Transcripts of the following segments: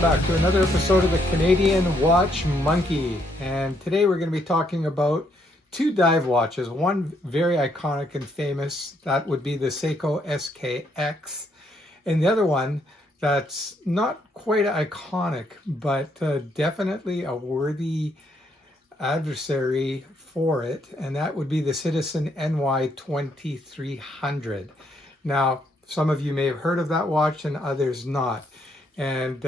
Welcome back to another episode of the Canadian Watch Monkey. And today we're going to be talking about two dive watches. One very iconic and famous, that would be the Seiko SKX. And the other one that's not quite iconic, but definitely a worthy adversary for it. And that would be the Citizen NY2300. Now, some of you may have heard of that watch and others not. And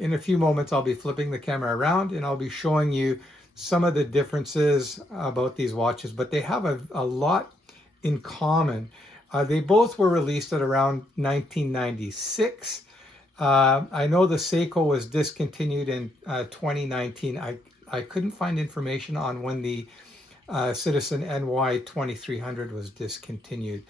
in a few moments, I'll be flipping the camera around and I'll be showing you some of the differences about these watches, but they have a lot in common. They both were released at around 1996. I know the Seiko was discontinued in 2019. I couldn't find information on when the Citizen NY2300 was discontinued.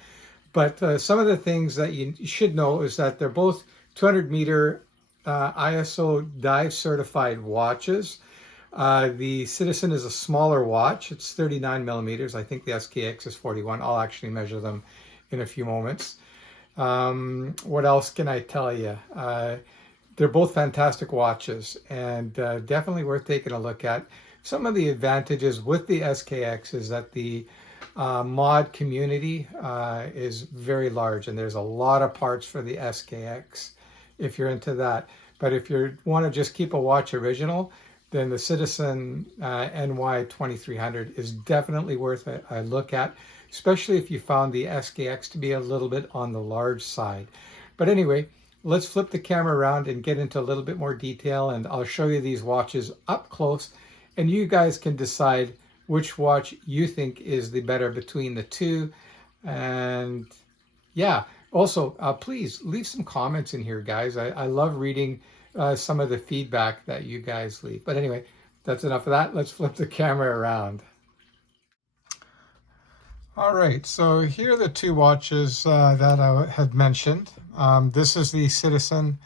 But some of the things that you should know is that they're both 200 meter ISO dive certified watches. The Citizen is a smaller watch. It's 39 millimeters. I think the SKX is 41. I'll actually measure them in a few moments. What else can I tell you? They're both fantastic watches and definitely worth taking a look at. Some of the advantages with the SKX is that the mod community is very large, and there's a lot of parts for the SKX if you're into that. But if you want to just keep a watch original, then the Citizen NY2300 is definitely worth a look at, especially if you found the SKX to be a little bit on the large side. But anyway, let's flip the camera around and get into a little bit more detail, and I'll show you these watches up close, and you guys can decide which watch you think is the better between the two. And yeah, also please leave some comments in here, guys. I love reading some of the feedback that you guys leave. But anyway, that's enough of that. Let's flip the camera around. All right, so here are the two watches that I had mentioned. This is the Citizen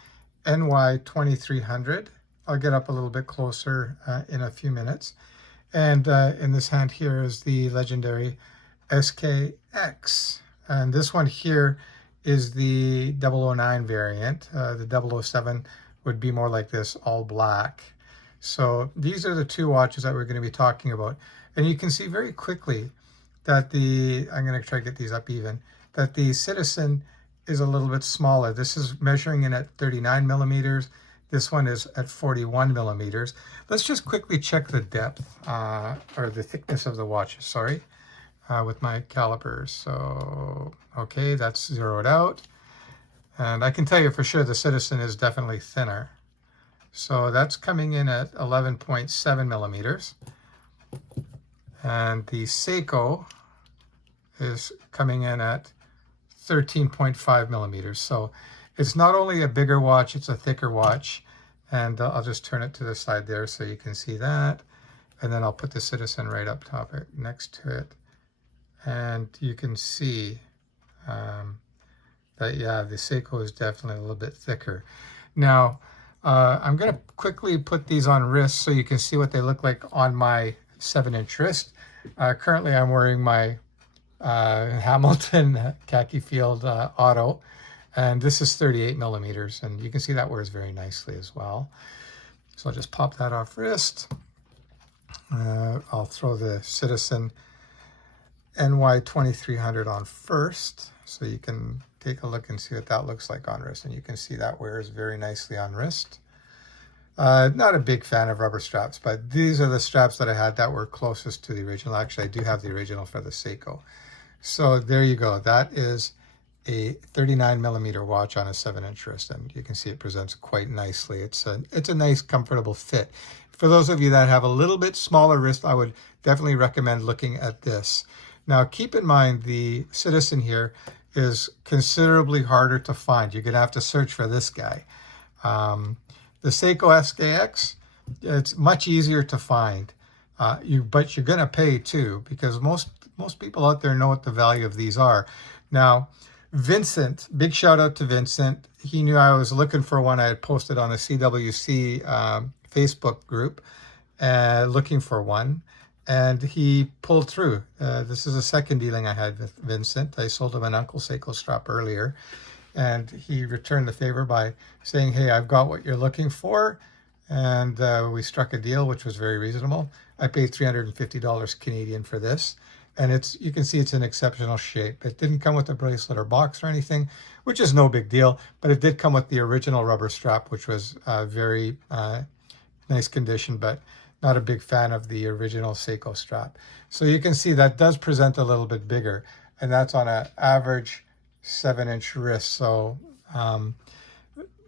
NY2300. I'll get up a little bit closer in a few minutes. And in this hand here is the legendary SKX. And this one here is the 009 variant. The 007 would be more like this, all black. So these are the two watches that we're going to be talking about. And you can see very quickly that I'm going to try to get these up even, that the Citizen is a little bit smaller. This is measuring in at 39 millimeters. This one is at 41 millimeters. Let's just quickly check the depth, or the thickness of the watches, sorry, with my calipers. So, okay, that's zeroed out. And I can tell you for sure the Citizen is definitely thinner. So that's coming in at 11.7 millimeters. And the Seiko is coming in at 13.5 millimeters. So it's not only a bigger watch, it's a thicker watch. And I'll just turn it to the side there so you can see that. And then I'll put the Citizen right up top next to it. And you can see that, yeah, the Seiko is definitely a little bit thicker. Now, I'm going to quickly put these on wrists so you can see what they look like on my 7-inch wrist. Currently, I'm wearing my Hamilton khaki field auto, and this is 38 millimeters, and you can see that wears very nicely as well. So I'll just pop that off wrist. I'll throw the Citizen NY2300 on first, so you can take a look and see what that looks like on wrist, and you can see that wears very nicely on wrist. Not a big fan of rubber straps, but these are the straps that I had that were closest to the original. Actually, I do have the original for the Seiko. So there you go. That is a 39 millimeter watch on a 7-inch wrist, and you can see it presents quite nicely. It's a nice, comfortable fit. For those of you that have a little bit smaller wrist, I would definitely recommend looking at this. Now, keep in mind the Citizen here is considerably harder to find. You're going to have to search for this guy. The Seiko SKX, it's much easier to find, but you're going to pay too, because most people out there know what the value of these are. Now, Vincent, big shout out to Vincent. He knew I was looking for one. I had posted on a CWC Facebook group looking for one, and he pulled through. This is a second dealing I had with Vincent. I sold him an Uncle Seiko strap earlier, and he returned the favor by saying, hey, I've got what you're looking for. And we struck a deal, which was very reasonable. I paid $350 Canadian for this. And you can see it's in exceptional shape. It didn't come with a bracelet or box or anything, which is no big deal, but it did come with the original rubber strap, which was very nice condition, but not a big fan of the original Seiko strap. So you can see that does present a little bit bigger, and that's on an average 7-inch wrist. So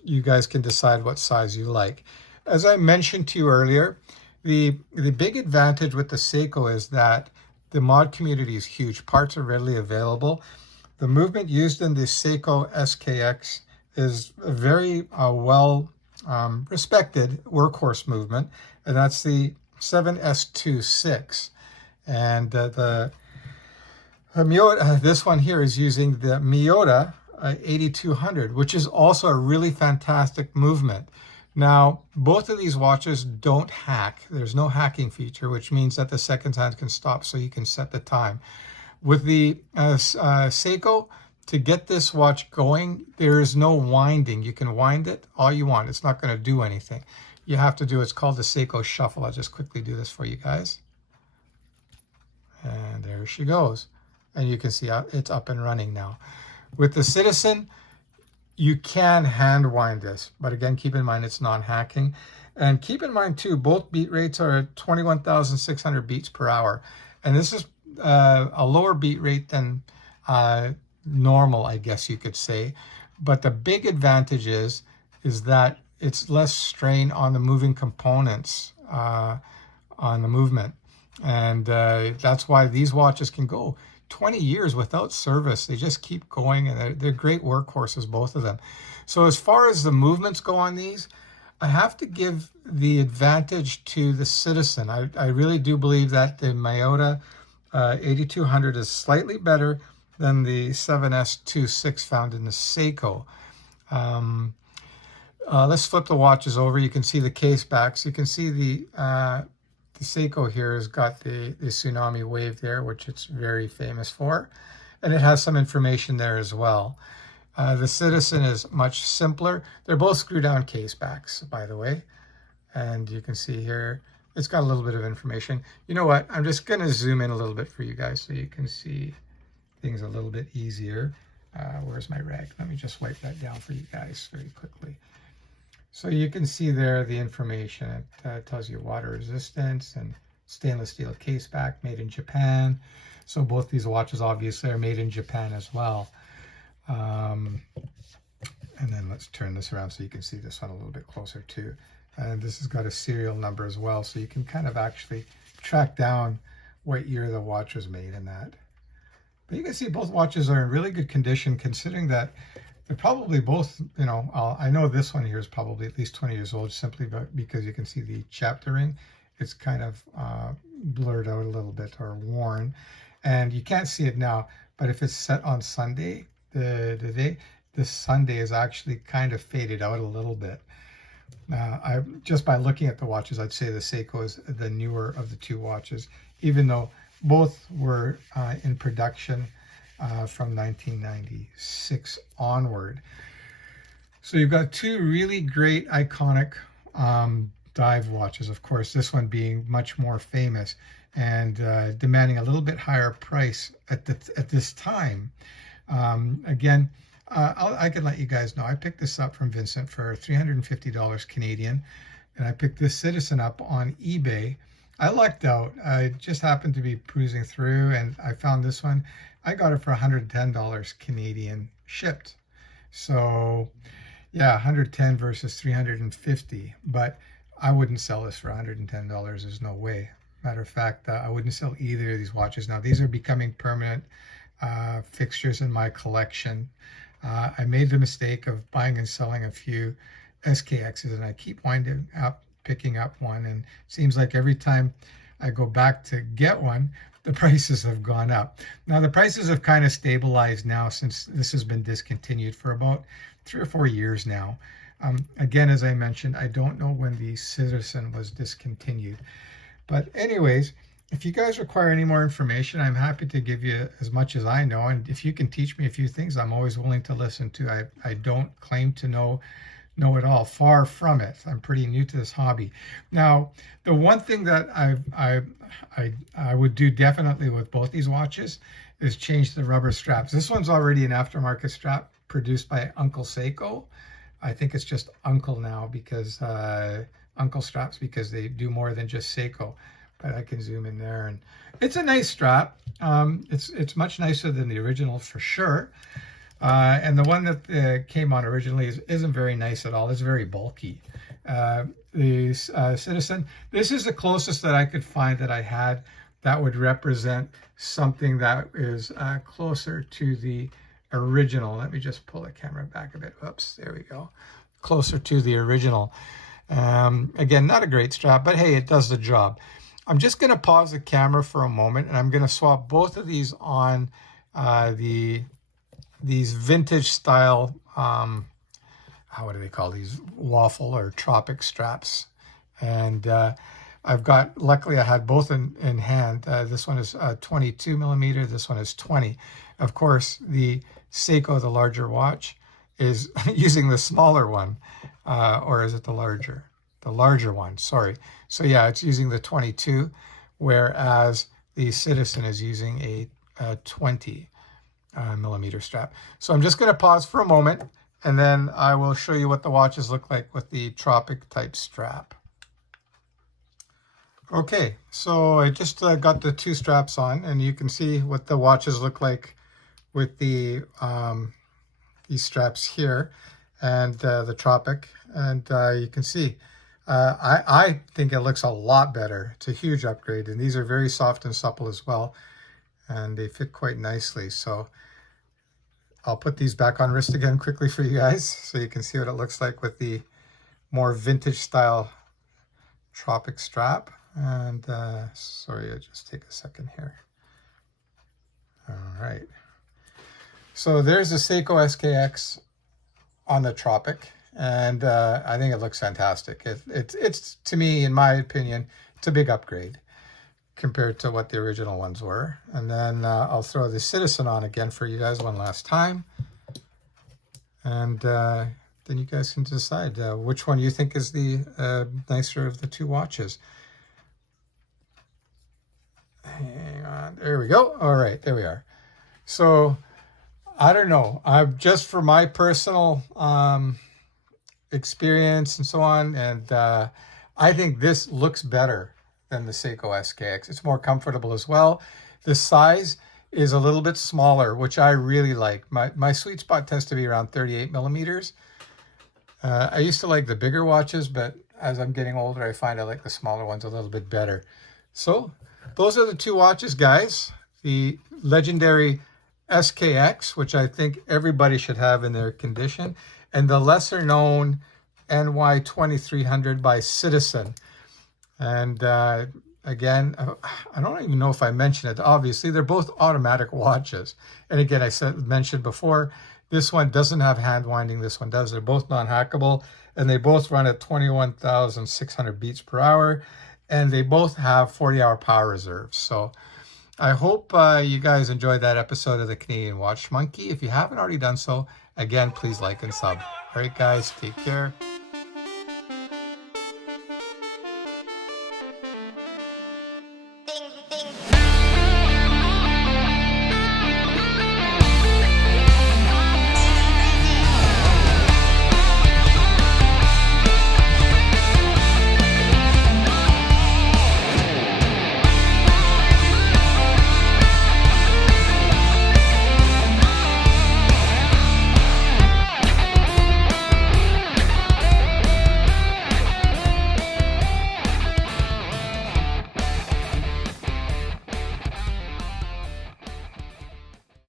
you guys can decide what size you like. As I mentioned to you earlier, the big advantage with the Seiko is that the mod community is huge. Parts are readily available. The movement used in the Seiko SKX is a very well respected workhorse movement, and that's the 7S26. And the Miyota, this one here is using the Miyota 8200, which is also a really fantastic movement. Now, both of these watches don't hack. There's no hacking feature, which means that the seconds hand can stop so you can set the time. With the Seiko, to get this watch going, there is no winding. You can wind it all you want. It's not going to do anything. You have to do, it's called the Seiko Shuffle. I'll just quickly do this for you guys. And there she goes. And you can see it's up and running now. With the Citizen, you can hand wind this, but again, keep in mind it's non-hacking. And keep in mind too, both beat rates are at 21,600 beats per hour. And this is a lower beat rate than normal, I guess you could say. But the big advantage is that it's less strain on the moving components on the movement. And that's why these watches can go 20 years without service. They just keep going, and they're great workhorses, both of them. So as far as the movements go on these, I have to give the advantage to the Citizen. I really do believe that the Miyota 8200 is slightly better than the 7S26 found in the Seiko. Let's flip the watches over. You can see the case backs. You can see the Seiko here has got the tsunami wave there, which it's very famous for, and it has some information there as well. The Citizen is much simpler. They're both screw-down case backs, by the way, and you can see here it's got a little bit of information. You know what? I'm just going to zoom in a little bit for you guys so you can see things a little bit easier. Where's my rag? Let me just wipe that down for you guys very quickly. So you can see there the information. It tells you water resistance and stainless steel case back, made in Japan. So both these watches obviously are made in Japan as well. And then let's turn this around so you can see this one a little bit closer too. And this has got a serial number as well, so you can kind of actually track down what year the watch was made in that. But you can see both watches are in really good condition, considering that they're probably both, you know, I know this one here is probably at least 20 years old, simply because you can see the chapter ring. It's kind of blurred out a little bit or worn, and you can't see it now, but if it's set on Sunday, this Sunday is actually kind of faded out a little bit. Just by looking at the watches, I'd say the Seiko is the newer of the two watches, even though both were in production from 1996 onward. So you've got two really great iconic dive watches, of course, this one being much more famous and demanding a little bit higher price at this time. Again, I can let you guys know, I picked this up from Vincent for $350 Canadian, and I picked this Citizen up on eBay. I lucked out. I just happened to be cruising through and I found this one. I got it for $110 Canadian shipped. So yeah, 110 versus 350, but I wouldn't sell this for $110. There's no way. Matter of fact, I wouldn't sell either of these watches. Now, these are becoming permanent fixtures in my collection. I made the mistake of buying and selling a few SKXs, and I keep winding up picking up one, and it seems like every time I go back to get one, the prices have gone up. Now, the prices have kind of stabilized now since this has been discontinued for about 3 or 4 years now. Again, as I mentioned, I don't know when the Citizen was discontinued. But anyways, if you guys require any more information, I'm happy to give you as much as I know. And if you can teach me a few things, I'm always willing to listen to. I don't claim to know it all. Far from it. I'm pretty new to this hobby. Now, the one thing that I would do definitely with both these watches is change the rubber straps. This one's already an aftermarket strap produced by Uncle Seiko. I think it's just Uncle now because Uncle straps, because they do more than just Seiko. But I can zoom in there, and it's a nice strap. It's much nicer than the original for sure. And the one that came on originally isn't very nice at all. It's very bulky. The Citizen, this is the closest that I could find that I had that would represent something that is closer to the original. Let me just pull the camera back a bit. Oops, there we go. Closer to the original. Again, not a great strap, but hey, it does the job. I'm just going to pause the camera for a moment, and I'm going to swap both of these on these vintage style, what do they call these? Waffle or tropic straps. And luckily I had both in hand. This one is 22 millimeter. This one is 20. Of course, the Seiko, the larger watch, is using the smaller one. Or is it the larger? The larger one, sorry. So yeah, it's using the 22, whereas the Citizen is using a 20 millimeter strap. So I'm just going to pause for a moment, and then I will show you what the watches look like with the tropic type strap. Okay, so I just got the two straps on, and you can see what the watches look like with the these straps here and the tropic, and you can see I think it looks a lot better. It's a huge upgrade, and these are very soft and supple as well, and they fit quite nicely. So I'll put these back on wrist again quickly for you guys so you can see what it looks like with the more vintage style tropic strap. And sorry, I'll just take a second here. All right. So there's the Seiko SKX on the tropic, and I think it looks fantastic. It's to me, in my opinion, it's a big upgrade compared to what the original ones were. And then I'll throw the Citizen on again for you guys one last time, and then you guys can decide which one you think is the nicer of the two watches. Hang on, there we go. All right, there we are. So I don't know. Just for my personal experience and so on, and I think this looks better than the Seiko SKX. It's more comfortable as well. The size is a little bit smaller, which I really like. My sweet spot tends to be around 38 millimeters. I used to like the bigger watches, but as I'm getting older, I find I like the smaller ones a little bit better. So those are the two watches, guys. The legendary SKX, which I think everybody should have in their condition, and the lesser known NY2300 by Citizen. And again, I don't even know if I mentioned it. Obviously, they're both automatic watches. And again, mentioned before, this one doesn't have hand winding. This one does. They're both non-hackable, and they both run at 21,600 beats per hour, and they both have 40-hour power reserves. So I hope you guys enjoyed that episode of the Canadian Watch Monkey. If you haven't already done so, again, please like and sub. All right, guys, take care.